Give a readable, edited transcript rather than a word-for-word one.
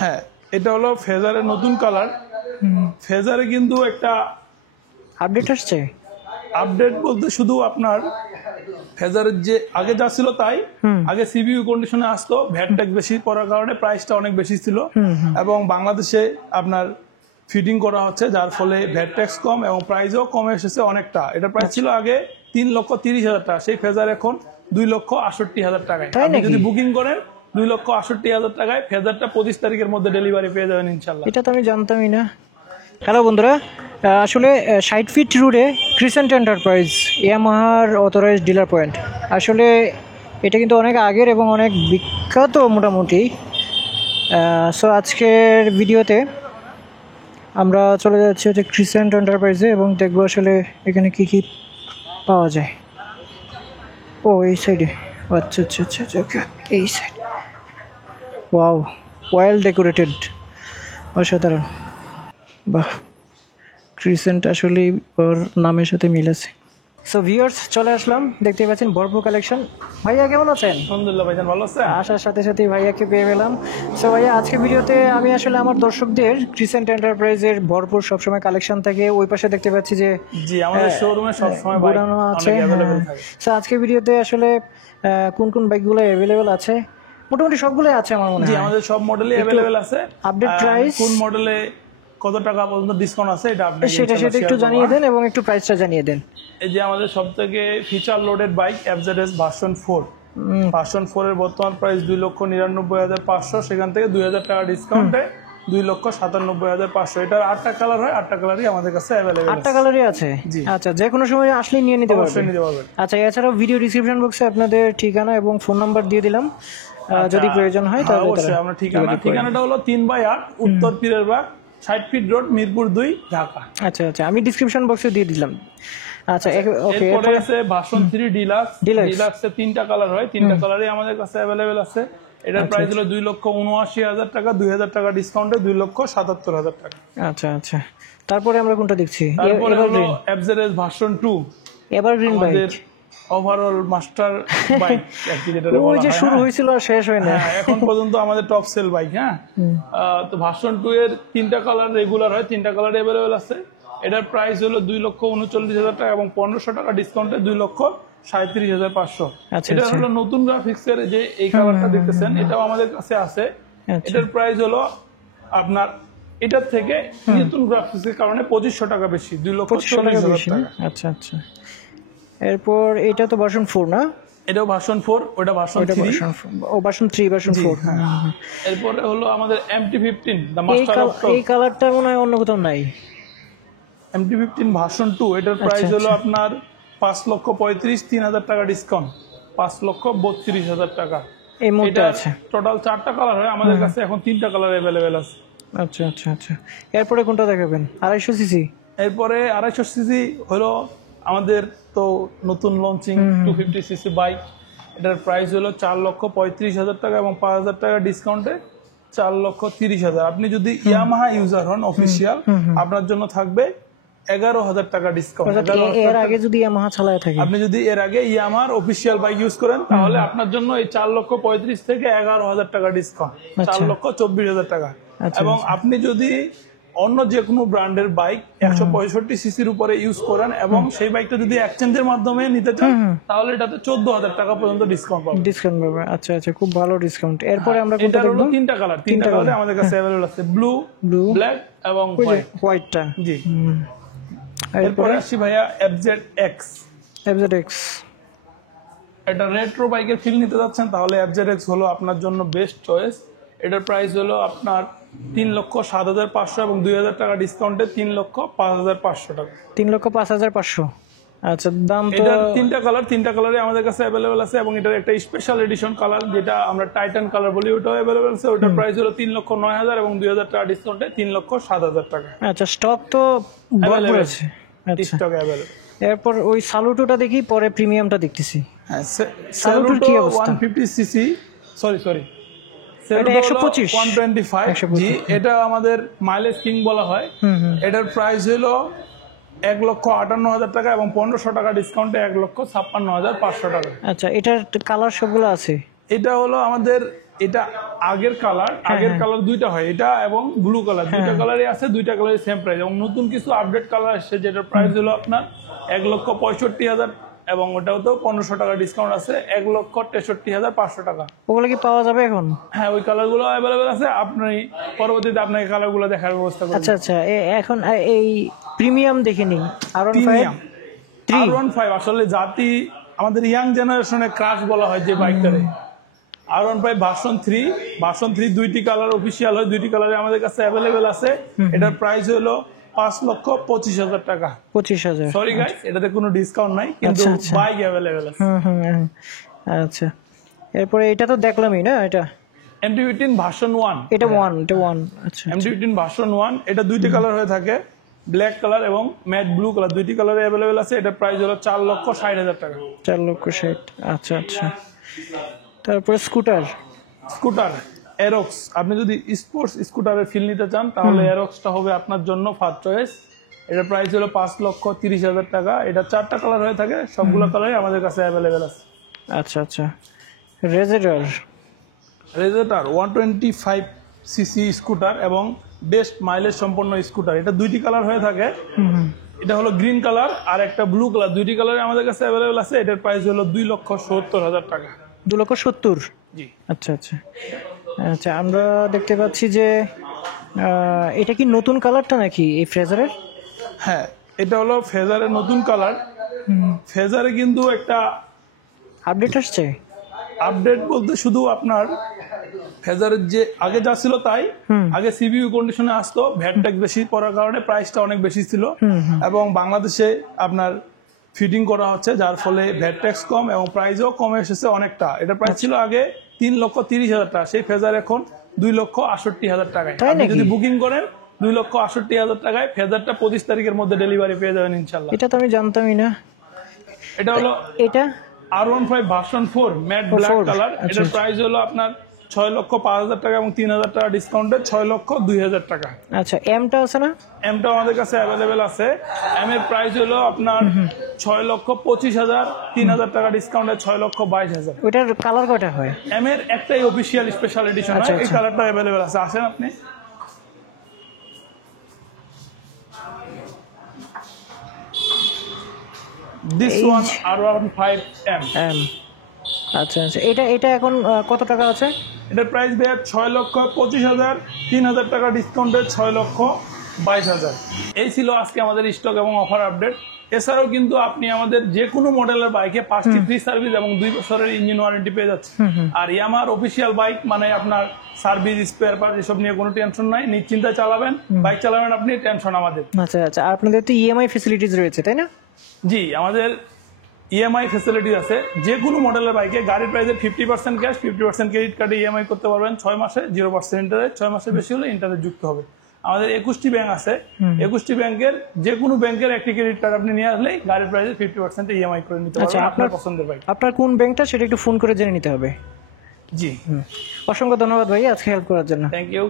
হ্যাঁ, এটা হলো ফেজারের নতুন কালার। ফেজারে কিন্তু একটা আপডেট আসছে। আপডেট বলতে শুধু আপনার ফেজারের যে আগে যা ছিল তাই। আগে সিবিইউ কন্ডিশনে আসতো, ভ্যাট ট্যাক্স বেশি পড়ার কারণে প্রাইসটা অনেক বেশি ছিল, এবং বাংলাদেশে আপনার ফিটিং করা হচ্ছে যার ফলে ভ্যাট ট্যাক্স কম এবং প্রাইসও কমে এসেছে অনেকটা। এটা প্রাইস ছিল আগে 3,30,000 টাকা, সেই ফেজার এখন 2,68,000 টাকায়। আপনি যদি বুকিং করেন 2,68,000 টাকায় ফেজারটা 25 তারিখের মধ্যে ডেলিভারি পেয়ে যাবেন ইনশাল্লাহ। এটা তো আমি জানতামই না। হ্যালো বন্ধুরা, আসলে 60 ফিট রোডে ক্রিসেন্ট এন্টারপ্রাইজ ইয়ামাহার অথরাইজড ডিলার পয়েন্ট। আসলে এটা কিন্তু অনেক আগের এবং অনেক বিখ্যাত মোটামুটি। সো আজকের ভিডিওতে আমরা চলে যাচ্ছি হচ্ছে ক্রিসেন্ট এন্টারপ্রাইজে এবং দেখবো আসলে এখানে কি কি পাওয়া যায়। ও এই সাইডে, আচ্ছা আচ্ছা আচ্ছা আচ্ছা, এই সাইড। ওয়াও, ওয়েল ডেকোরেটেড, অসাধারণ। বাহ, ক্রিসেন্ট আসলেই ওর নামের সাথে মিল আছে। সো ভিউয়ার্স, চলে আসলাম, দেখতে পাচ্ছেন ভরপুর কালেকশন। ভাইয়া কেমন আছেন? আলহামদুলিল্লাহ ভাইজান, ভালো আছেন? আসার সাথে সাথে ভাইয়াকে পেয়ে গেলাম। সো ভাইয়া, আজকে ভিডিওতে আমি আসলে আমার দর্শকদের ক্রিসেন্ট এন্টারপ্রাইজের ভরপুর সবসময় কালেকশন থাকে। ওই পাশে দেখতে পাচ্ছি যে জি, আমাদের শোরুমে সবসময় বাইক গোডাউন আছে। अवेलेबल থাকে। সো আজকে ভিডিওতে আসলে কোন কোন বাইকগুলো অ্যাভেলেবল আছে? মোটামুটি সবগুলোই আছে আমার মনে জি, হয়। আমাদের সব মডেলই अवेलेबल আছে। আপডেট প্রাইস, কোন মডেলে কত টাকা পর্যন্ত ডিসকাউন্ট আছে এটা আপনি সেটা একটু জানিয়ে দেন এবং একটু প্রাইসটা জানিয়ে দেন। এই যে আমাদের সবথেকে feature loaded bike FZS version 4। Version 4 এর বর্তমান প্রাইস 2,99,500, সেখান থেকে 2,000 টাকা ডিসকাউন্টে 2,97,500। এটার 8টা কালার হয়, 8টা কালারই আমাদের কাছে अवेलेबल আছে। 8টা কালারই আছে? জি। আচ্ছা, যে কোনো সময় আসলে নিয়ে নিতে অবশ্যই নিতে পারবেন। আচ্ছা, এছাড়াও ভিডিও ডেসক্রিপশন বক্সে আপনাদের ঠিকানা এবং ফোন নাম্বার দিয়ে দিলাম, যদি প্রয়োজন হয় তাহলে অবশ্যই আমরা ঠিকানাটা হলো 3/8 উত্তর পীরেরবাগ, 60 ফিট রোড, মিরপুর 2, ঢাকা। আচ্ছা আচ্ছা, আমি ডেসক্রিপশন বক্সে দিয়ে দিলাম। আচ্ছা, ওকে। এরপরে আছে ভার্সন 3 ডিলাক্স। ডিলাক্সে 3টা কালার হয়, 3টা কালারই আমাদের কাছে अवेलेबल আছে। এটার প্রাইস হলো 2,79,000 টাকা, 2,000 টাকা ডিসকাউন্টে 2,77,000 টাকা। আচ্ছা আচ্ছা, তারপরে আমরা কোনটা দেখছি? তারপরে হলো এফজেডএস ভার্সন 2, এভারগ্রিন বাইক, আমাদের ওভারঅল মাস্টার বাইক আর কি, যেটা ওই যে শুরু হয়েছিল আর শেষ হয় না। এখন পর্যন্ত আমাদের টপ সেল বাইক। হ্যাঁ, তো ভার্সন 2 এর 3টা কালার রেগুলার হয়, 3টা কালার अवेलेबल আছে। এটার প্রাইস হলো 2,39,000 টাকা এবং 1,500 টাকা ডিসকাউন্টে 2,37,500। এটা হলো নতুন গ্রাফিক্সের যে এই কালারটা দেখতেছেন, এটাও আমাদের কাছে আছে। এটার প্রাইস হলো আপনার এটার থেকে নতুন গ্রাফিক্সের কারণে 2,500 টাকা বেশি, 2,40,000 টাকা। আচ্ছা আচ্ছা, এরপর এটা তো ভার্সন 4 না? এটাও ভার্সন 4, ওটা ভার্সন 3। ও ভার্সন 3, ভার্সন 4। এরপরে হলো আমাদের MT-15 the master of top. এই কালারটা মনে হয় অন্য কোথাও নাই। MT-15 ভার্সন 2, এটার প্রাইস হলো আপনার 5,35,000, 3,000 টাকা ডিসকাউন্ট 5,32,000 টাকা। এই মুহূর্তে আছে। টোটাল 4টা কালার হয় আমাদের কাছে, এখন 3টা কালার अवेलेबल আছে। আচ্ছা আচ্ছা আচ্ছা, এরপরে কোনটা দেখাবেন? 250 সিসি। এরপরে 250 সিসি হলো আমাদের তো নতুন লঞ্চিং 250 সিসি বাইক। এটার প্রাইস হলো 4,35,000 টাকা এবং 5,000 টাকা ডিসকাউন্টে 4,30,000। আপনি যদি ইয়ামাহা ইউজার হন অফিসিয়াল, আপনার জন্য থাকবে 11,000 টাকা ডিসকাউন্ট। এর আগে যদি ইয়ামাহা চালায় থাকে, আপনি যদি এর আগে ইয়ামাহার অফিসিয়াল বাইক ইউজ করেন, তাহলে আপনার জন্য এই 4,35,000 থেকে 11,000 টাকা ডিসকাউন্ট, 4,24,000 টাকা। এবং আপনি যদি অন্য যে কোনো ব্র্যান্ডের বাইক 165 সিসির উপরে ইউজ করেন এবং সেই বাইকটা যদি এক্সচেঞ্জের মাধ্যমে নিতে চান, তাহলে এটাতে 14,000 টাকা পর্যন্ত ডিসকাউন্ট পাবেন। আচ্ছা আচ্ছা, খুব ভালো ডিসকাউন্ট। এরপরে আমরা কোনটা দেখব? 3টা কালার, 3টা কালারে আমাদের কাছে अवेलेबल আছে, ব্লু, ব্ল্যাক এবং হোয়াইটটা। জি। এরপরে আসি ভাইয়া FZX। এটা রেট্রো বাইকের ফিল নিতে যাচ্ছেন, তাহলে FZX হলো আপনার জন্য বেস্ট চয়েস। এটার প্রাইস হলো আপনার 3,07,500 এবং 2,000 টাকা ডিসকাউন্টে 3,05,500 টাকা। 3,05,500। আচ্ছা, দাম তো এটার 3টা কালার, 3টা কালারে আমাদের কাছে अवेलेबल আছে এবং এটার একটা স্পেশাল এডিশন কালার যেটা আমরা টাইটান কালার বলি, ওটাও अवेलेबल আছে। ওটার প্রাইস হলো 3,09,000 এবং 2,000 টাকা ডিসকাউন্টে 3,07,000 টাকা। আচ্ছা, স্টক তো ভরপুর আছে। আচ্ছা, স্টক अवेलेबल। এরপর ওই সালুটোটা দেখি, পরে প্রিমিয়ামটা দেখতেছি। হ্যাঁ, সালুটোর কি অবস্থা? 150 সিসি, সরি এটা 125, 125। জি, এটা আমাদের মাইলেজ কিং বলা হয়। এটার প্রাইস হলো 1,58,000 টাকা এবং 1,500 টাকা ডিসকাউন্টে 1,56,500 টাকা। আচ্ছা, এটার কালার সবগুলো আছে? এটা হলো আমাদের এটা আগের কালার দুইটা হয়, এটা এবং ব্লু কালার দুইটা কালারই আছে, দুইটা কালারই সেম প্রাইস। এবং নতুন কিছু আপডেট কালার আসছে যেটার প্রাইস হলো আপনার 1,65,000 এবং ওটাও তো 1500 টাকা ডিসকাউন্ট আছে, 1,63,500 টাকা। ওগুলো কি পাওয়া যাবে এখন? হ্যাঁ, ওই কালারগুলো অ্যাভেলেবেল আছে। আপনি পরবর্তীতে আপনাকে কালারগুলো দেখার ব্যবস্থা করবেন। আচ্ছা আচ্ছা, এখন এই প্রিমিয়াম দেখিনি প্রিমিয়াম R15 আসলে জাতি আমাদের ইয়াং জেনারেশনের ক্রাশ বলা হয় যে বাইকটারে। R15 ভার্সন 3 দুইটি কালার অফিসিয়াল হয়, দুইটি কালারে আমাদের কাছে অ্যাভেলেবেল আছে। এটার প্রাইস হলো 5,25,000 টাকা। 25,000। সরি গাইস, এটাতে কোনো ডিসকাউন্ট নাই, কিন্তু বাইক অ্যাভেলেবেল আছে। আচ্ছা, এরপরে এটা তো দেখলামই না, এটা MT-15 ভার্সন 1। এটা 1। আচ্ছা, MT-15 ভার্সন 1, এটা দুইটি কালার হয়ে থাকে, ব্ল্যাক কালার এবং ম্যাট ব্লু কালার, দুইটি কালারে অ্যাভেলেবেল আছে। এটার প্রাইস হলো 4,60,000 টাকা। 4,60,000। আচ্ছা আচ্ছা, তারপরে স্কুটার এরক্স, আপনি যদি স্পোর্টস স্কুটারের ফিল নিতে চান তাহলে এরক্সটা হবে আপনার জন্য ফার্স্ট চয়েস। এটার প্রাইস হলো 5,30,000 টাকা। এটা 4টা কালার হয়ে থাকে, সবগুলো কালারই আমাদের কাছে অ্যাভেলেবেল আছে। আচ্ছা আচ্ছা, রেজেটার 125 সিসি স্কুটার এবং বেস্ট মাইলেজ সম্পন্ন স্কুটার। এটা দুইটি কালার হয়ে থাকে, এটা হলো গ্রিন কালার আর একটা ব্লু কালার, দুইটি কালারে আমাদের কাছে অ্যাভেলেবেল আছে। এটার প্রাইস হলো 2,70,000 টাকা। 2,70,000। জি। আচ্ছা আচ্ছা আচ্ছা, আমরা দেখতে পাচ্ছি যে এটা কি নতুন কালারটা নাকি এই ফ্রেজারের? হ্যাঁ, এটা হলো ফেজারের নতুন কালার। ফেজারে কিন্তু একটা আপডেট আসছে। আপডেট বলতে শুধু আপনার ফেজারের যে আগে যা ছিল তাই, আগে সিবিইউ কন্ডিশনে আসতো, ভ্যাট ট্যাক্স বেশি পড়ার কারণে প্রাইসটা অনেক বেশি ছিল। এবং বাংলাদেশে আপনার ফিটিং করা হচ্ছে, যার ফলে ভ্যাট ট্যাক্স কম এবং প্রাইসও কমে এসেছে অনেকটা। এটা প্রাইস ছিল আগে 3,30,000 টাকা, সেই ফেজার এখন 2,68,000 টাকায়। আপনি যদি বুকিং করেন 2,68,000 টাকায় ফেজারটা 25 তারিখের মধ্যে ডেলিভারি পেয়ে যাবেন ইনশাল্লাহ। এটা তো আমি জানতামই না। এটা হলো এটা R15 version 4 matte black colour. এটার প্রাইস হলো আপনার 6,05,000 টাকা এবং 3,000 টাকা ডিসকাউন্টে 6,02,000 টাকা। আচ্ছা, এমটা আছে না? এমটা আমাদের কাছে অ্যাভেলেবেল আছে। এম এর প্রাইস হলো আপনার 6,25,000, 3,000 টাকা ডিসকাউন্টে 6,22,000। ওইটার কালার কয়টা হয়? এম এর একটাই অফিসিয়াল স্পেশাল এডিশন হয়, এই কালারটা অ্যাভেলেবেল আছে। আসেন আপনি। This one R15M। আচ্ছা আচ্ছা, এটা এখন কত টাকা আছে? এটার প্রাইস দেয় 6,25,000, 3,000 টাকা ডিসকাউন্টে 6,22,000। এই ছিল আজকে আমাদের স্টক এবং অফার আপডেট। এছাড়াও কিন্তু আপনি আমাদের যে কোনো মডেলের বাইকে 5টি ফ্রি সার্ভিস এবং 2 বছরের ইঞ্জিন ওয়ারেন্টি পেয়ে যাচ্ছেন। আর ইয়ামাহার অফিসিয়াল বাইক মানে আপনার সার্ভিস, স্পেয়ার পার্ট এসব নিয়ে কোনো টেনশন নাই, নিশ্চিন্তায় চালাবেন, বাইক চালাবেন আপনি, টেনশন আমাদের। আচ্ছা আচ্ছা, আপনাদের তো ইএমআই ফ্যাসিলিটিস রয়েছে তাই না? জি, আমাদের ইএমআই ফ্যাসিলিটি আছে। যে কোনো মডেলের বাইকে গাড়ির প্রাইসে 50% ক্যাশ, 50% ক্রেডিট কার্ডে ইএমআই করতে পারবেন 6 মাসে 0% ইন্টারেস্ট। 6 মাসের বেশি হলে ইন্টারেস্ট যুক্ত হবে। আমাদের 21টি ব্যাংক আছে, 21টি ব্যাংকের যে কোনো ব্যাংকের একটি ক্রেডিট কার্ড আপনি নিয়ে আসলেই গাড়ির প্রাইসে 50% ইএমআই করে নিতে পারবেন আপনার পছন্দের বাইক। আপনার কোন ব্যাংকটা সেটা একটু ফোন করে জেনে নিতে হবে। জি, অসংখ্য ধন্যবাদ ভাই আজকে হেল্প করার জন্য। Thank you.